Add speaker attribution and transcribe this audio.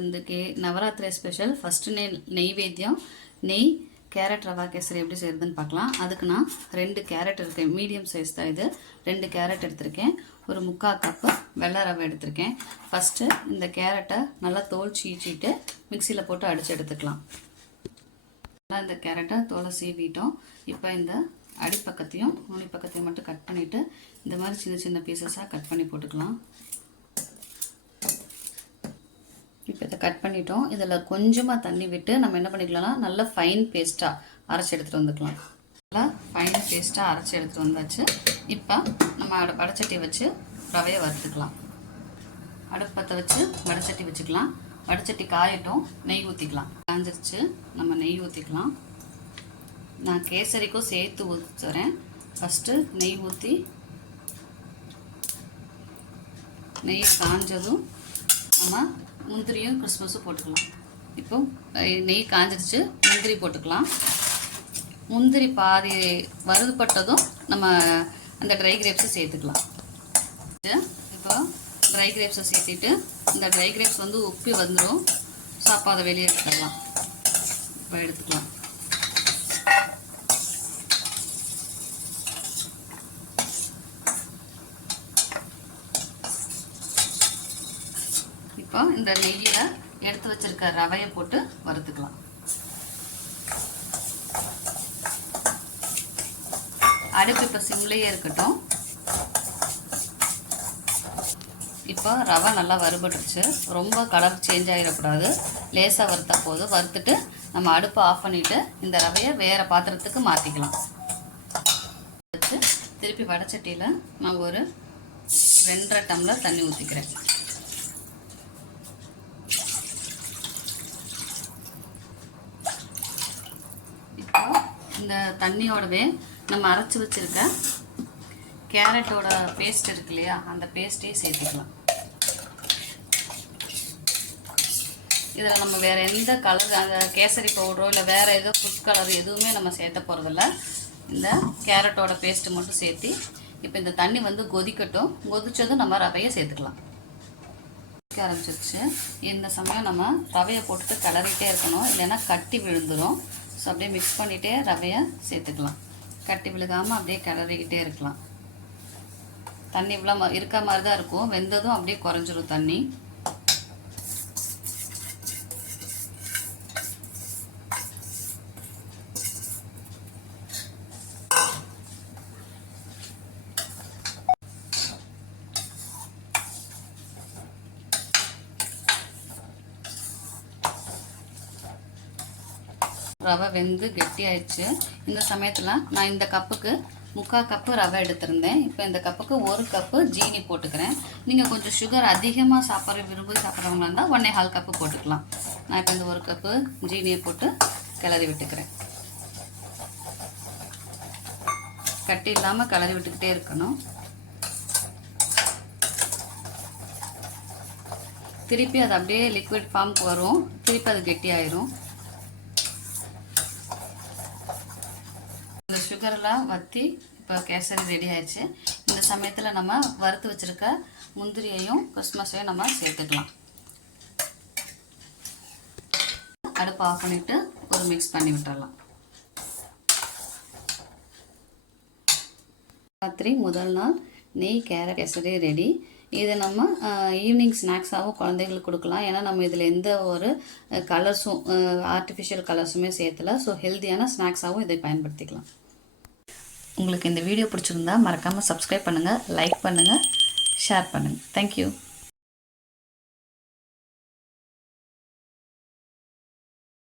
Speaker 1: இந்த K Navaratri special first நெய் நெய்வேத்தியம் நெய் கேரட் ரவா கேசரி எப்படி செய்யறதுன்னு பார்க்கலாம். அதுக்கு நான் ரெண்டு கேரட் இருக்கேன் மீடியம் சைஸ் தான் இது. ரெண்டு கேரட் எடுத்திருக்கேன். ஒரு முக்கால் கப்பு வெள்ளை ரவை எடுத்திருக்கேன். ஃபஸ்ட்டு இந்த கேரட்டை நல்லா தோல் சீச்சிட்டு மிக்சியில் போட்டு அடித்து எடுத்துக்கலாம். நல்லா இந்த கேரட்டை தோலை சீவிட்டோம். இப்போ இந்த அடிப்பக்கத்தையும் நுனிப்பக்கத்தையும் மட்டும் கட் பண்ணிவிட்டு இந்த மாதிரி சின்ன சின்ன பீசஸாக கட் பண்ணி போட்டுக்கலாம் இப்போ இதை கட் பண்ணிட்டோம். இதில் கொஞ்சமாக தண்ணி விட்டு நம்ம என்ன பண்ணிக்கலாம்னா நல்ல ஃபைன் பேஸ்ட்டாக அரைச்சி எடுத்துகிட்டு வந்துக்கலாம். நல்லா ஃபைன் பேஸ்ட்டாக அரைச்சி எடுத்துகிட்டு வந்தாச்சு. இப்போ நம்ம அட வடச்சட்டி வச்சு ரவையை வறுத்துக்கலாம். அடுப்பத்தை வச்சு வடச்சட்டி வச்சுக்கலாம். வடச்சட்டி காயட்டும் நெய் ஊற்றிக்கலாம் காஞ்சிருச்சு நம்ம நெய் ஊற்றிக்கலாம் நான் கேசரிக்கும் சேர்த்து ஊற்றுறேன் ஃபஸ்ட்டு நெய் ஊற்றி நெய் காஞ்சதும் நம்ம முந்திரியும் கிறிஸ்மஸும் போட்டுக்கலாம். இப்போ நெய் காஞ்சிருச்சு முந்திரி போட்டுக்கலாம். முந்திரி பாதி வறுதுப்பட்டதும் நம்ம அந்த ட்ரை கிரேப்ஸை சேர்த்துக்கலாம். இப்போ ட்ரை கிரேப்ஸை சேர்த்துட்டு இந்த ட்ரை கிரேப்ஸ் வந்து உப்பி வந்துடும் ஸோ அப்போ அதை வெளியே எடுத்துக்கலாம் இப்போ எடுத்துக்கலாம். இப்போ இந்த நெய்யில் எடுத்து வச்சிருக்க ரவையை போட்டு வறுத்துக்கலாம். அடுப்பு இப்போ சிம்லேயே இருக்கட்டும். இப்போ ரவை நல்லா வறுபட்டுருச்சு. ரொம்ப கலர் சேஞ்ச் ஆகிடக்கூடாது லேசாக வறுத்தா போதும். வறுத்துட்டு நம்ம அடுப்பை ஆஃப் பண்ணிவிட்டு இந்த ரவையை வேறு பாத்திரத்துக்கு மாற்றிக்கலாம் வச்சு திருப்பி வடச்சட்டியில் நான் ஒரு ரெண்டரை டம்ளர் தண்ணி ஊற்றிக்கிறேன் இப்போ இந்த தண்ணியோடவே நம்ம அரைச்சி வச்சுருக்க கேரட்டோட பேஸ்ட் இருக்கு இல்லையா அந்த பேஸ்ட்டையும் சேர்த்துக்கலாம். இதில் நம்ம வேறு எந்த கலர் அந்த கேசரி பவுடரோ இல்லை வேறு ஏதோ ஃபுட் கலர் எதுவுமே நம்ம சேர்த்த போகிறதில்ல இந்த கேரட்டோட பேஸ்ட்டு மட்டும் சேர்த்து இப்போ இந்த தண்ணி வந்து கொதிக்கட்டும். கொதிச்சதும் நம்ம ரவையை சேர்த்துக்கலாம். கொதிக்க ஆரம்பிச்சிருச்சு. இந்த சமயம் நம்ம ரவையை போட்டுட்டு கிளறிட்டே இருக்கணும். இல்லைன்னா கட்டி விழுந்துடும் ஸோ அப்படியே மிக்ஸ் பண்ணிகிட்டே ரவையை சேர்த்துக்கலாம். கட்டி விழுகாமல் அப்படியே கிளறிக்கிட்டே இருக்கலாம். தண்ணி இவ்வளோ ம இருக்க மாதிரி தான் இருக்கும். வெந்ததும் அப்படியே குறைஞ்சிரும் தண்ணி. ரவை வெந்து கெட்டியாயிடுச்சு. இந்த சமயத்தில் நான் இந்த கப்புக்கு முக்கால் கப்பு ரவை எடுத்திருந்தேன். இப்போ இந்த கப்புக்கு ஒரு கப்பு ஜீனி போட்டுக்கிறேன். நீங்கள் கொஞ்சம் சுகர் அதிகமாக சாப்பிட்ற விரும்பி சாப்பிட்றவங்களா இருந்தால் ஒன்றே ஹால் கப்பு போட்டுக்கலாம். நான் இப்போ இந்த ஒரு கப்பு ஜீனியை போட்டு கிளறி விட்டுக்கிறேன். கட்டி இல்லாமல் கிளறி விட்டுக்கிட்டே இருக்கணும். திருப்பி அது அப்படியே லிக்விட் ஃபார்முக்கு வரும். திருப்பி அது கெட்டியாயிரும். சுகர்லாம் வற்றி இப்போ கேசரி ரெடி ஆயிடுச்சு. இந்த சமயத்தில் நம்ம வறுத்து வச்சுருக்க முந்திரியையும் கிறிஸ்மஸையும் நம்ம சேர்த்துக்கலாம். அடுப்பு ஆஃப் பண்ணிவிட்டு ஒரு மிக்ஸ் பண்ணி விட்டுறலாம். ராத்திரி முதல் நாள் நெய் கேரட் கேசரி ரெடி இதை நம்ம ஈவினிங் ஸ்நாக்ஸாகவும் குழந்தைகளுக்கு கொடுக்கலாம். ஏன்னா நம்ம இதில் எந்த ஒரு கலர்ஸும் ஆர்டிஃபிஷியல் கலர்ஸுமே சேர்த்தல. ஸோ ஹெல்த்தியான ஸ்நாக்ஸாகவும் இதை பயன்படுத்திக்கலாம். உங்களுக்கு இந்த வீடியோ பிடிச்சிருந்தா மறக்காமல் சப்ஸ்கிரைப் பண்ணுங்கள் லைக் பண்ணுங்கள் ஷேர் பண்ணுங்கள் தேங்க்யூ